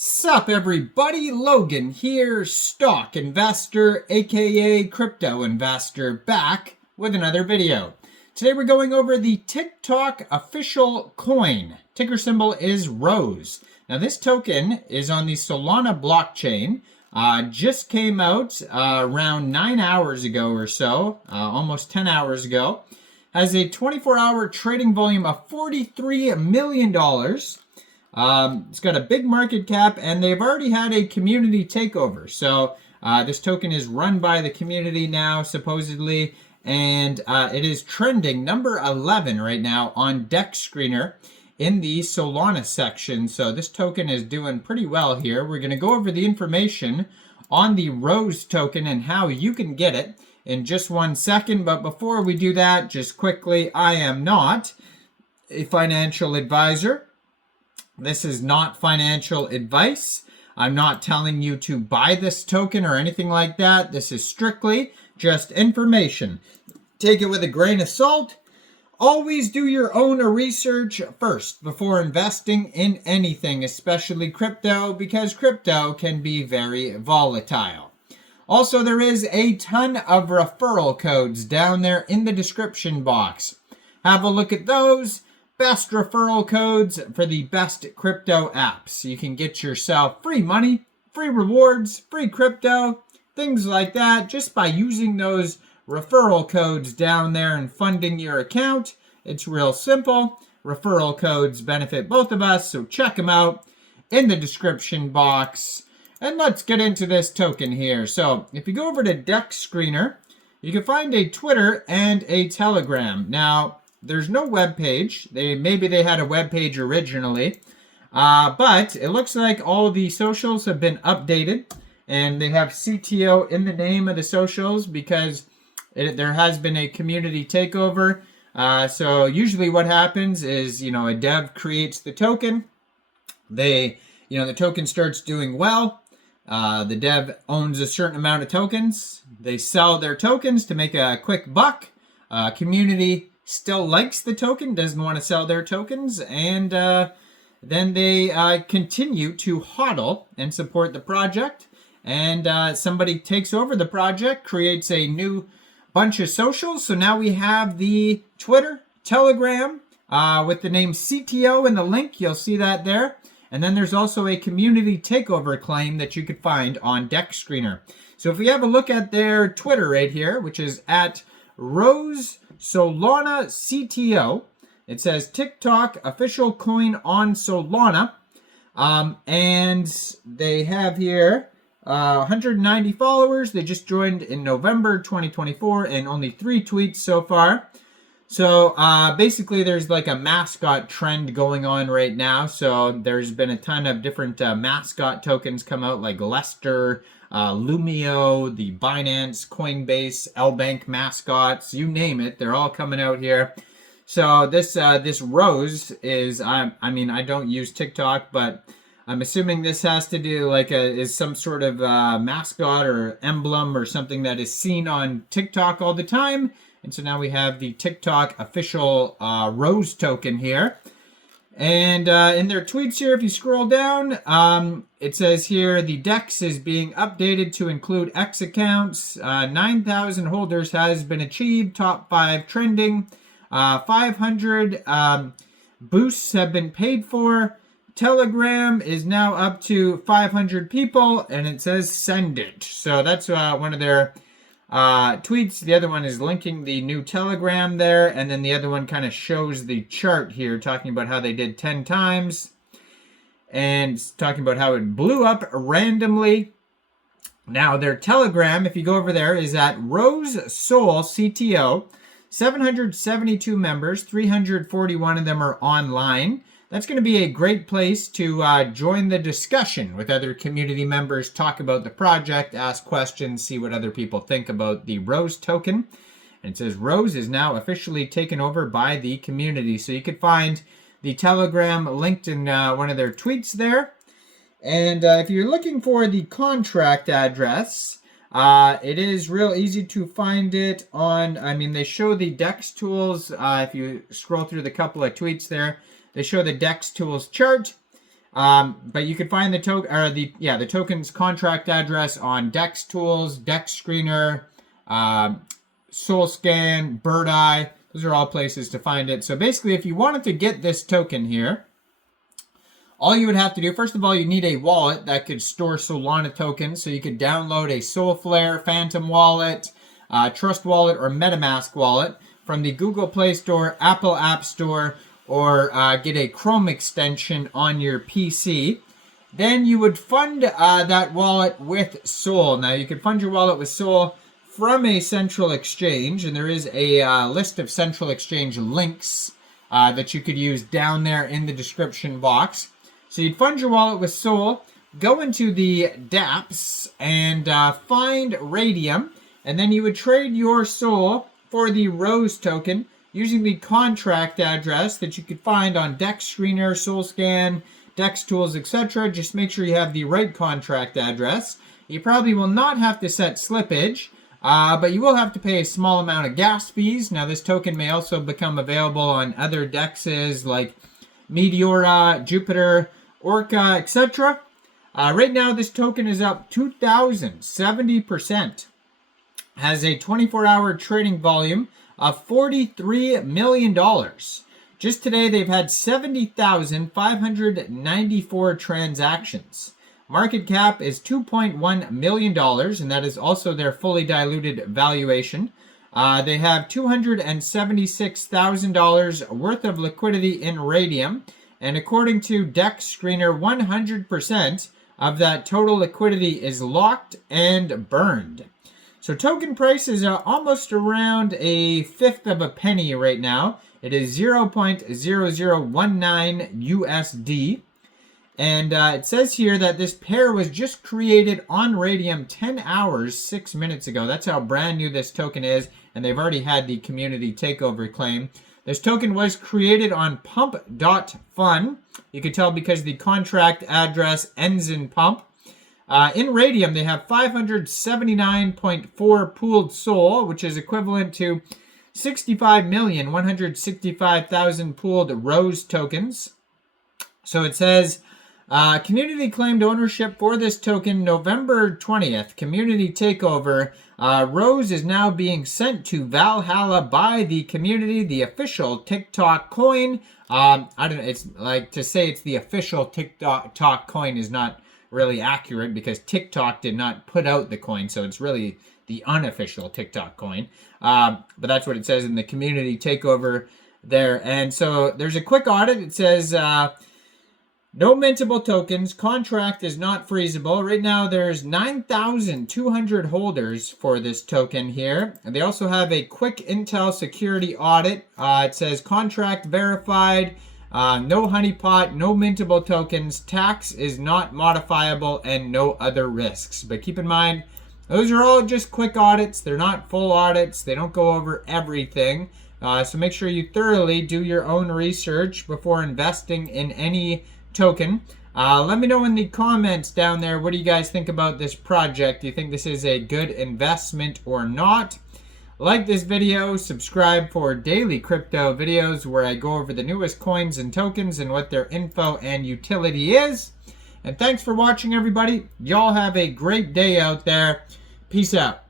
Sup everybody, Logan here, stock investor aka crypto investor, back with another video. Today we're going over the TikTok official coin. Ticker symbol is ROSE. Now this token is on the Solana blockchain. Just came out around 9 hours ago or so, almost 10 hours ago. Has a 24-hour trading volume of $43 million. It's got a big market cap, and they've already had a community takeover. So this token is run by the community now, supposedly, and it is trending number 11 right now on DEX Screener in the Solana section. So this token is doing pretty well here. We're going to go over the information on the ROSE token and how you can get it in just 1 second. But before we do that, just quickly, I am not a financial advisor. This is not financial advice. I'm not telling you to buy this token or anything like that. This is strictly just information. Take it with a grain of salt. Always do your own research first before investing in anything, especially crypto, because crypto can be very volatile. Also, there is a ton of referral codes down there in the description box. Have a look at those. Best referral codes for the best crypto apps. You can get yourself free money, free rewards, free crypto, things like that, just by using those referral codes down there and funding your account. It's real simple. Referral codes benefit both of us, so check them out in the description box. And let's get into this token here. So if you go over to DEX Screener, you can find a Twitter and a Telegram. Now, there's no web page. Maybe they had a web page originally, but it looks like all the socials have been updated, and they have CTO in the name of the socials because there has been a community takeover. So usually what happens is, a dev creates the token. The token starts doing well. The dev owns a certain amount of tokens. They sell their tokens to make a quick buck. Community still likes the token, doesn't want to sell their tokens, and then they continue to hodl and support the project, and somebody takes over the project, creates a new bunch of socials. So now we have the Twitter, Telegram, with the name CTO in the link. You'll see that there. And then there's also a community takeover claim that you could find on DEX Screener. So if we have a look at their Twitter right here, which is at ROSE Solana CTO, it says TikTok official coin on Solana, and they have here 190 followers. They just joined in November 2024 and only 3 tweets so far. So basically there's like a mascot trend going on right now. So there's been a ton of different mascot tokens come out, like Lester, Lumio, the Binance, Coinbase, L-Bank mascots, you name it, they're all coming out here. So this ROSE is, I don't use TikTok, but I'm assuming this has to do is some sort of mascot or emblem or something that is seen on TikTok all the time. And so now we have the TikTok official ROSE token here. And in their tweets here, if you scroll down, it says here, the DEX is being updated to include X accounts. 9,000 holders has been achieved. Top 5 trending. 500 boosts have been paid for. Telegram is now up to 500 people, and it says send it. So that's one of their tweets. The other one is linking the new Telegram there, and then the other one kind of shows the chart here, talking about how they did 10 times, and talking about how it blew up randomly. Now their Telegram, if you go over there, is at ROSE Sol CTO. 772 members, 341 of them are online. That's going to be a great place to join the discussion with other community members, talk about the project, ask questions, see what other people think about the ROSE token. And it says ROSE is now officially taken over by the community. So you could find the Telegram linked in one of their tweets there. And if you're looking for the contract address, it is real easy to find it on, they show the DEX tools. If you scroll through the couple of tweets there, they show the DEX tools chart. But you could find the token's contract address on DEX Tools, DEX Screener, SolScan, Bird Eye. Those are all places to find it. So basically, if you wanted to get this token here, all you would have to do, first of all, you need a wallet that could store Solana tokens. So you could download a Solflare, Phantom Wallet, Trust Wallet, or MetaMask wallet from the Google Play Store, Apple App Store, or get a Chrome extension on your PC. Then you would fund that wallet with Sol. Now, you could fund your wallet with Sol from a central exchange, and there is a list of central exchange links that you could use down there in the description box. So you'd fund your wallet with Sol, go into the dApps, and find Raydium, and then you would trade your Sol for the Rose token using the contract address that you could find on DEX Screener, SolScan, DEX Tools, etc. Just make sure you have the right contract address. You probably will not have to set slippage, but you will have to pay a small amount of gas fees. Now, this token may also become available on other DEXs like Meteora, Jupiter, Orca, etc. Right now, this token is up 2,070%. Has a 24-hour trading volume of $43 million. Just today, they've had 70,594 transactions. Market cap is $2.1 million, and that is also their fully diluted valuation. They have $276,000 worth of liquidity in Raydium, and according to DEX Screener, 100% of that total liquidity is locked and burned. So token price is almost around a fifth of a penny right now. It is 0.0019 USD. And it says here that this pair was just created on Raydium 10 hours, 6 minutes ago. That's how brand new this token is. And they've already had the community takeover claim. This token was created on pump.fun. You can tell because the contract address ends in pump. In Raydium, they have 579.4 pooled SOL, which is equivalent to 65,165,000 pooled Rose tokens. So it says, community claimed ownership for this token November 20th. Community takeover. Rose is now being sent to Valhalla by the community, the official TikTok coin. I don't know, it's like to say it's the official TikTok coin is not really accurate because TikTok did not put out the coin, so it's really the unofficial TikTok coin. But that's what it says in the community takeover there. And so there's a quick audit. It says no mintable tokens. Contract is not freezable. Right now there's 9,200 holders for this token here. And they also have a quick intel security audit. It says contract verified. No honeypot, no mintable tokens, tax is not modifiable, and no other risks. But keep in mind, those are all just quick audits. They're not full audits. They don't go over everything. So make sure you thoroughly do your own research before investing in any token. Let me know in the comments down there, what do you guys think about this project? Do you think this is a good investment or not? Like this video, subscribe for daily crypto videos where I go over the newest coins and tokens and what their info and utility is. And thanks for watching, everybody. Y'all have a great day out there. Peace out.